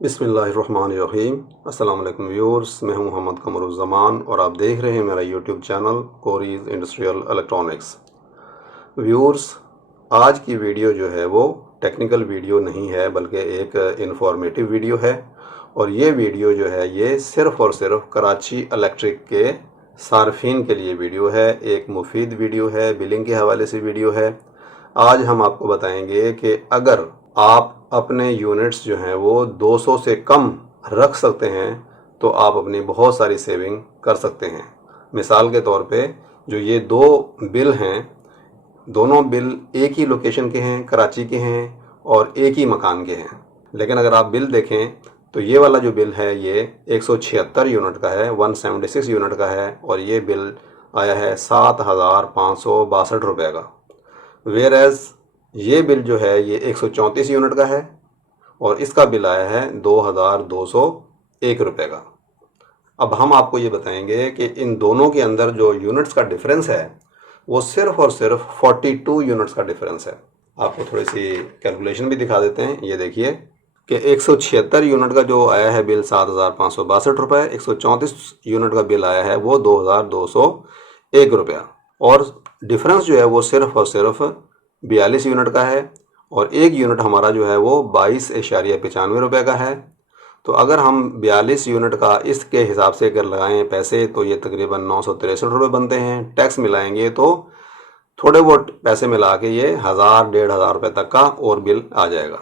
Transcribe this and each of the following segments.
बिस्मिल्लाहिर्रहमानिर्रहीम। अस्सलाम वालेकुम व्यूअर्स, मैं हूं मोहम्मद कमरुज़्ज़मान और आप देख रहे हैं मेरा YouTube channel Cori's industrial electronics. Viewers, आज की वीडियो जो है वो टेक्निकल वीडियो नहीं है बल्कि एक इंफॉर्मेटिव वीडियो है। और ये वीडियो जो है ये सिर्फ़ और सिर्फ कराची इलेक्ट्रिक के सार्फिन के लिए वीडियो है। एक मुफीद वीडियो है, बिलिंग के हवाले से वीडियो है। आज हम आपको बताएंगे कि अगर आप अपने यूनिट्स जो हैं वो 200 से कम रख सकते हैं तो आप अपनी बहुत सारी सेविंग कर सकते हैं। मिसाल के तौर पे जो ये दो बिल हैं, दोनों बिल एक ही लोकेशन के हैं, कराची के हैं और एक ही मकान के हैं। लेकिन अगर आप बिल देखें तो ये वाला जो बिल है ये 176 यूनिट का है, 176 यूनिट का है और ये बिल आया है 7,562 रुपये का। वेयर एज ये बिल जो है ये 134 यूनिट का है और इसका बिल आया है 2,201 रुपये का। अब हम आपको ये बताएंगे कि इन दोनों के अंदर जो यूनिट्स का डिफरेंस है वो सिर्फ और सिर्फ 42 यूनिट्स का डिफरेंस है। आपको थोड़ी सी कैलकुलेशन भी दिखा देते हैं। ये देखिए कि 176 यूनिट का जो आया है बिल 7,562 रुपये, 134 यूनिट का बिल आया है वो 2,201 रुपया और डिफरेंस जो है वो सिर्फ और सिर्फ 42 यूनिट का है और एक यूनिट हमारा जो है वो 22.95 रुपये का है। तो अगर हम 42 यूनिट का इसके हिसाब से अगर लगाएं पैसे तो ये तकरीबन 963 रुपये बनते हैं। टैक्स मिलाएंगे तो थोड़े बहुत पैसे मिला के ये 1,000-1,500 रुपये तक का और बिल आ जाएगा।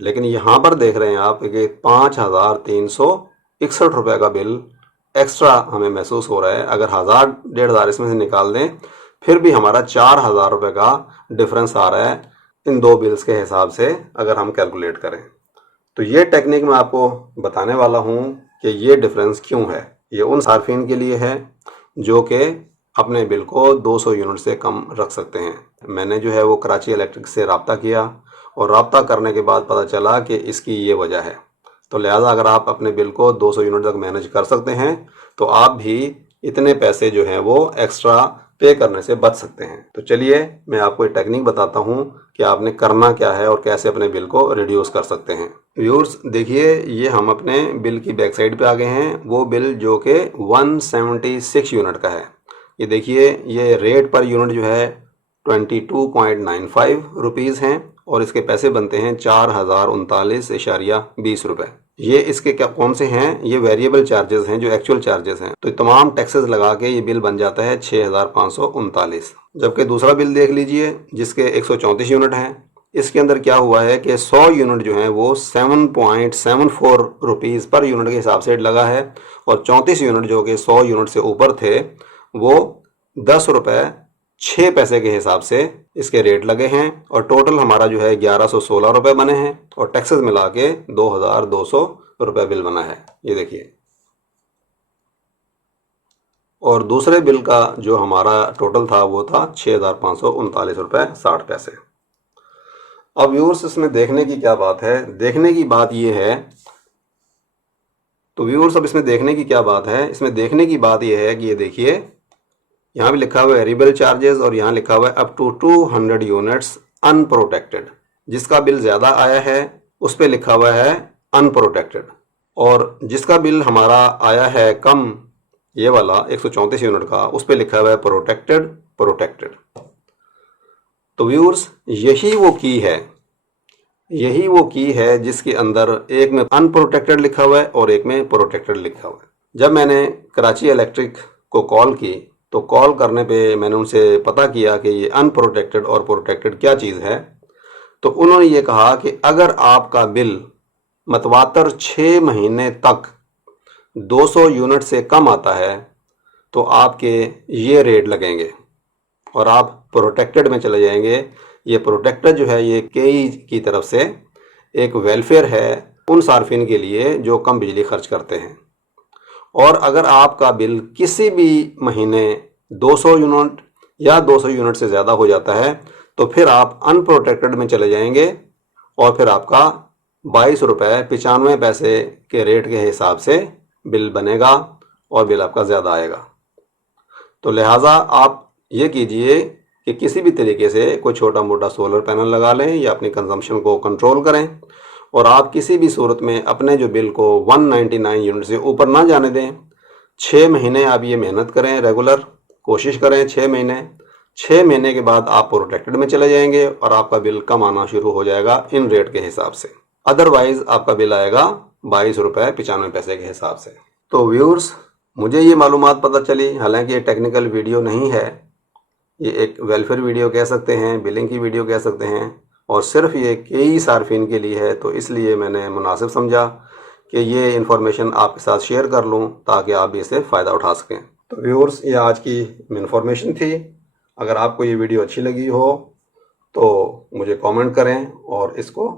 लेकिन यहाँ पर देख रहे हैं आप कि 5,361 रुपये का बिल एक्स्ट्रा हमें महसूस हो रहा है। अगर 1,000-1,500 इसमें से निकाल दें फिर भी हमारा 4,000 रुपये का डिफरेंस आ रहा है इन दो बिल्स के हिसाब से अगर हम कैलकुलेट करें। तो ये टेक्निक मैं आपको बताने वाला हूँ कि ये डिफरेंस क्यों है। ये उन सार्फिन के लिए है जो कि अपने बिल को 200 यूनिट से कम रख सकते हैं। मैंने जो है वो कराची इलेक्ट्रिक से रब्ता किया और रब्ता करने के बाद पता चला कि इसकी ये वजह है। तो लिहाजा अगर आप अपने बिल को 200 यूनिट तक मैनेज कर सकते हैं तो आप भी इतने पैसे जो हैं वो एक्स्ट्रा पे करने से बच सकते हैं। तो चलिए मैं आपको एक टेक्निक बताता हूँ कि आपने करना क्या है और कैसे अपने बिल को रिड्यूस कर सकते हैं। व्यूअर्स देखिए, ये हम अपने बिल की बैक साइड पे आ गए हैं। वो बिल जो कि 176 यूनिट का है। ये देखिए, ये रेट पर यूनिट जो है 22.95 रुपीज़ हैं और इसके पैसे बनते हैं 4,039.20 रुपये। ये इसके क्या कौन से हैं? ये वेरिएबल चार्जेस हैं जो एक्चुअल चार्जेस हैं। तो तमाम टैक्सेस लगा के ये बिल बन जाता है 6,539। जबकि दूसरा बिल देख लीजिए जिसके 134 यूनिट हैं। इसके अंदर क्या हुआ है कि 100 यूनिट जो हैं वो 7.74 रुपीज़ पर यूनिट के हिसाब से लगा है और 34 यूनिट जो कि 100 यूनिट से ऊपर थे वो 10 रुपये 6 पैसे के हिसाब से इसके रेट लगे हैं और टोटल हमारा जो है 1,116 रुपये बने हैं और टैक्सेस मिला के 2,200 रुपये बिल बना है। ये देखिए, और दूसरे बिल का जो हमारा टोटल था वो था 6,539 रुपये 60 पैसे। अब व्यूअर्स इसमें देखने की क्या बात है? देखने की बात ये है, तो व्यूअर्स अब इसमें देखने की क्या बात है? इसमें देखने की बात ये है कि ये देखिए, यहाँ भी लिखा हुआ है वेरिएबल चार्जेस और यहाँ लिखा हुआ है अप टू 200 यूनिट्स अनप्रोटेक्टेड। जिसका बिल ज़्यादा आया है उस पर लिखा हुआ है अनप्रोटेक्टेड और जिसका बिल हमारा आया है कम, ये वाला 134 यूनिट का, उस पर लिखा हुआ है प्रोटेक्टेड प्रोटेक्टेड। तो व्यूअर्स यही वो की है जिसके अंदर एक में अनप्रोटेक्टेड लिखा हुआ है और एक में प्रोटेक्टेड लिखा हुआ है। जब मैंने कराची इलेक्ट्रिक को कॉल की तो कॉल करने पे मैंने उनसे पता किया कि ये अनप्रोटेक्टेड और प्रोटेक्टेड क्या चीज़ है। तो उन्होंने ये कहा कि अगर आपका बिल मतवातर 6 महीने तक 200 यूनिट से कम आता है तो आपके ये रेट लगेंगे और आप प्रोटेक्टेड में चले जाएंगे। ये प्रोटेक्टेड जो है ये केई की तरफ से एक वेलफेयर है उन सार्फिन के लिए जो कम बिजली खर्च करते हैं। और अगर आपका बिल किसी भी महीने 200 यूनिट या 200 यूनिट से ज़्यादा हो जाता है तो फिर आप अनप्रोटेक्टेड में चले जाएंगे और फिर आपका 22 रुपये 95 पैसे के रेट के हिसाब से बिल बनेगा और बिल आपका ज़्यादा आएगा। तो लिहाजा आप ये कीजिए कि किसी भी तरीके से कोई छोटा मोटा सोलर पैनल लगा लें या अपनी कंजम्पशन को कंट्रोल करें और आप किसी भी सूरत में अपने जो बिल को 199 यूनिट से ऊपर ना जाने दें। 6 महीने आप ये मेहनत करें, रेगुलर कोशिश करें 6 महीने। 6 महीने के बाद आप प्रोटेक्टेड में चले जाएंगे और आपका बिल कम आना शुरू हो जाएगा इन रेट के हिसाब से। अदरवाइज आपका बिल आएगा 22 रुपये 95 पैसे के हिसाब से। तो व्यूअर्स, मुझे ये मालूमात पता चली, हालांकि ये टेक्निकल वीडियो नहीं है, ये एक वेलफेयर वीडियो कह सकते हैं, बिलिंग की वीडियो कह सकते हैं, और सिर्फ ये कई सार्फिन के लिए है, तो इसलिए मैंने मुनासिब समझा कि ये इन्फॉर्मेशन आपके साथ शेयर कर लूँ ताकि आप भी इससे फ़ायदा उठा सकें। तो व्यूअर्स, ये आज की इन्फॉर्मेशन थी। अगर आपको ये वीडियो अच्छी लगी हो तो मुझे कमेंट करें और इसको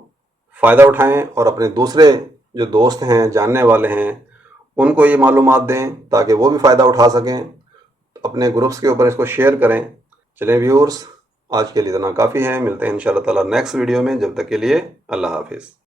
फ़ायदा उठाएं और अपने दूसरे जो दोस्त हैं, जानने वाले हैं, उनको ये मालूमात दें ताकि वो भी फ़ायदा उठा सकें। अपने ग्रुप्स के ऊपर इसको शेयर करें। चलें व्यूअर्स, आज के लिए इतना काफ़ी है। मिलते हैं इंशाअल्लाह ताला नेक्स्ट वीडियो में। जब तक के लिए अल्लाह हाफिज़।